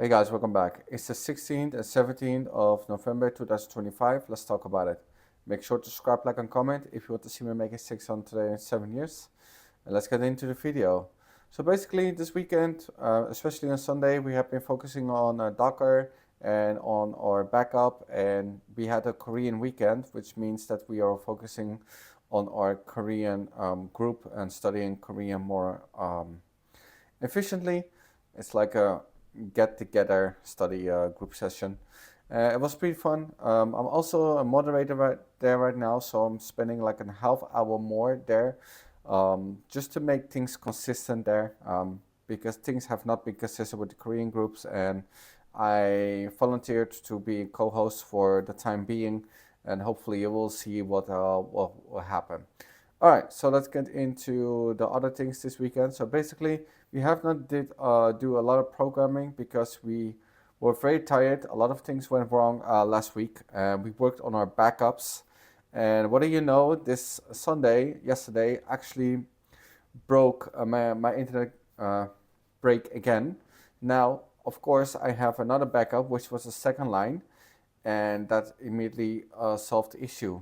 Hey guys, welcome back. It's the 16th and 17th of November 2025. Let's talk about it. Make sure to subscribe, like, and comment if you want to see me make a 600 today in 7 years. And let's get into the video. So basically, this weekend, especially on Sunday, we have been focusing on Docker and on our backup. And we had a Korean weekend, which means that we are focusing on our Korean group and studying Korean more efficiently. It's like a get together study group session. It was pretty fun. I'm also a moderator right now, so I'm spending like a half hour more there, just to make things consistent there, because things have not been consistent with the Korean groups, and I volunteered to be co-host for the time being, and hopefully you will see what will happen. All right, so let's get into the other things this weekend. So basically, we have not did do a lot of programming because we were very tired. A lot of things went wrong last week. We worked on our backups, and what do you know? This yesterday, actually broke my internet break again. Now, of course, I have another backup, which was a second line, and that immediately solved the issue.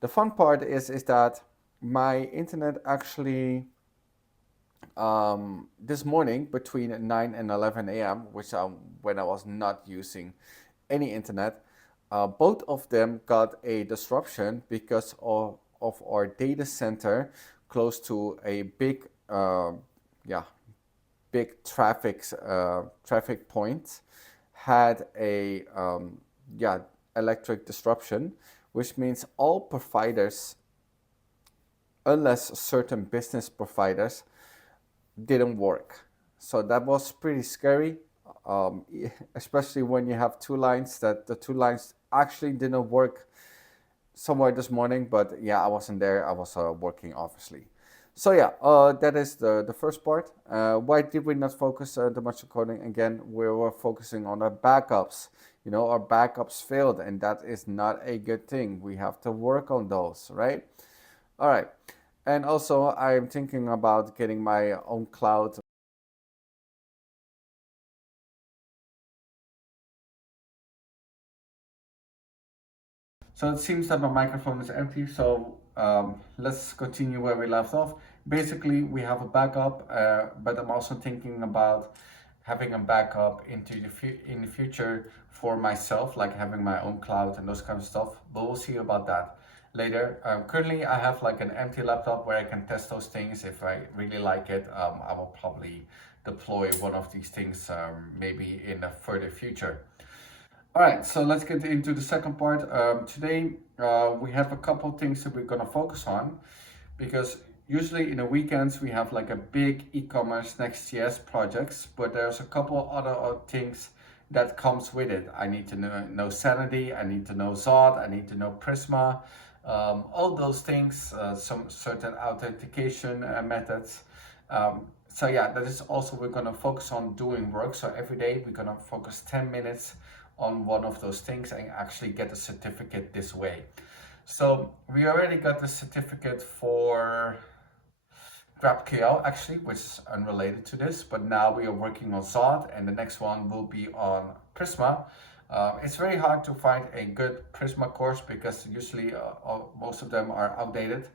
The fun part is that my internet actually this morning between 9 and 11 a.m., which when I was not using any internet, both of them got a disruption because of our data center close to a big, yeah, big traffic point had a yeah electric disruption, which means all providers, unless certain business providers, didn't work. So that was pretty scary, um, especially when you have two lines that the two lines actually didn't work somewhere this morning. But yeah, I wasn't there. I was working, obviously. So yeah, that is the first part. Why did we not focus too much on coding? Again, we were focusing on our backups. You know, our backups failed, and that is not a good thing. We have to work on those, right? All right. And also, I'm thinking about getting my own cloud. So it seems that my microphone is empty, so let's continue where we left off. Basically, we have a backup, but I'm also thinking about having a backup in the future for myself, like having my own cloud and those kind of stuff. But we'll see about that later. Currently, I have like an empty laptop where I can test those things. If I really like it, I will probably deploy one of these things maybe in the further future. All right, so let's get into the second part. Today, we have a couple things that we're gonna focus on because usually in the weekends we have like a big e-commerce Next.js projects, but there's a couple other things that comes with it. I need to know Sanity, I need to know Zod, I need to know Prisma, all those things, some certain authentication methods. So yeah, that is also we're gonna focus on doing work. So every day we're gonna focus 10 minutes on one of those things and actually get a certificate this way. So we already got the certificate for GraphQL actually, which is unrelated to this, but now we are working on Zod and the next one will be on Prisma. It's very hard to find a good Prisma course because usually most of them are outdated.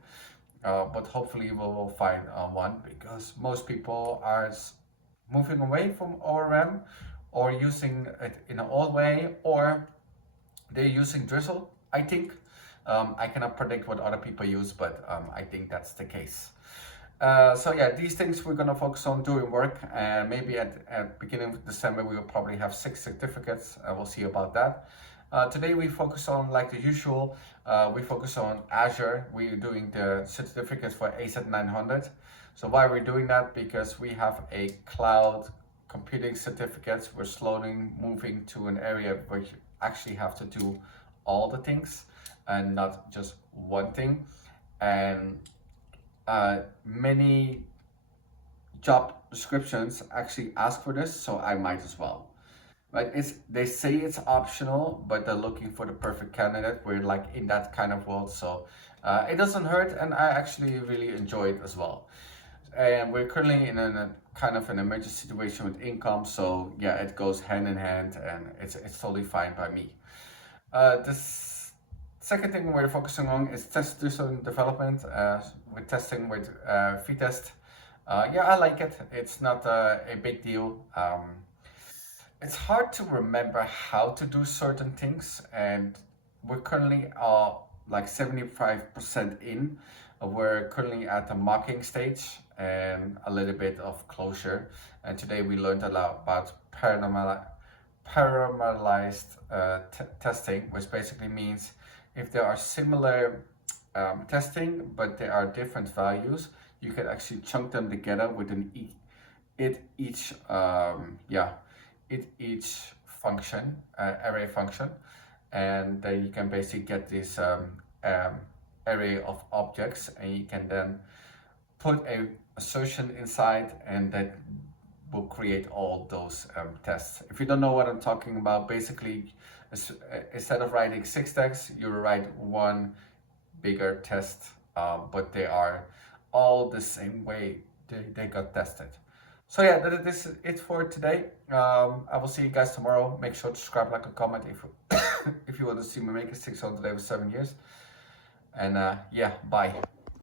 But hopefully we will find one because most people are moving away from ORM or using it in an old way, or they're using Drizzle, I think. I cannot predict what other people use, but I think that's the case. So yeah, these things we're gonna focus on doing work, and maybe at beginning of December we will probably have 6 certificates. We'll see about that. Today we focus on like the usual. We focus on Azure. We're doing the certificate for AZ900. So why we're doing that? Because we have a cloud computing certificates. We're slowly moving to an area where you actually have to do all the things and not just one thing. And many job descriptions actually ask for this, so I might as well. Right? They say it's optional, but they're looking for the perfect candidate. We're like in that kind of world, so it doesn't hurt, and I actually really enjoy it as well. And we're currently in a kind of an emergency situation with income. So yeah, it goes hand in hand, and it's totally fine by me. This second thing we're focusing on is test-driven development. We're testing with VTest. Yeah, I like it. It's not a big deal. It's hard to remember how to do certain things, and we're currently like 75% in. We're currently at the mocking stage and a little bit of closure. And today we learned a lot about parameterized testing, which basically means if there are similar testing but there are different values, you can actually chunk them together within each each function, array function, and then you can basically get this array of objects, and you can then put a assertion inside, and that will create all those tests. If you don't know what I'm talking about, basically instead of writing 6 tests, you write one bigger test, but they are all the same way they got tested. So yeah, this is it for today. I will see you guys tomorrow. Make sure to subscribe, like, and comment if if you want to see me make a 600 over 7 years. And yeah, bye.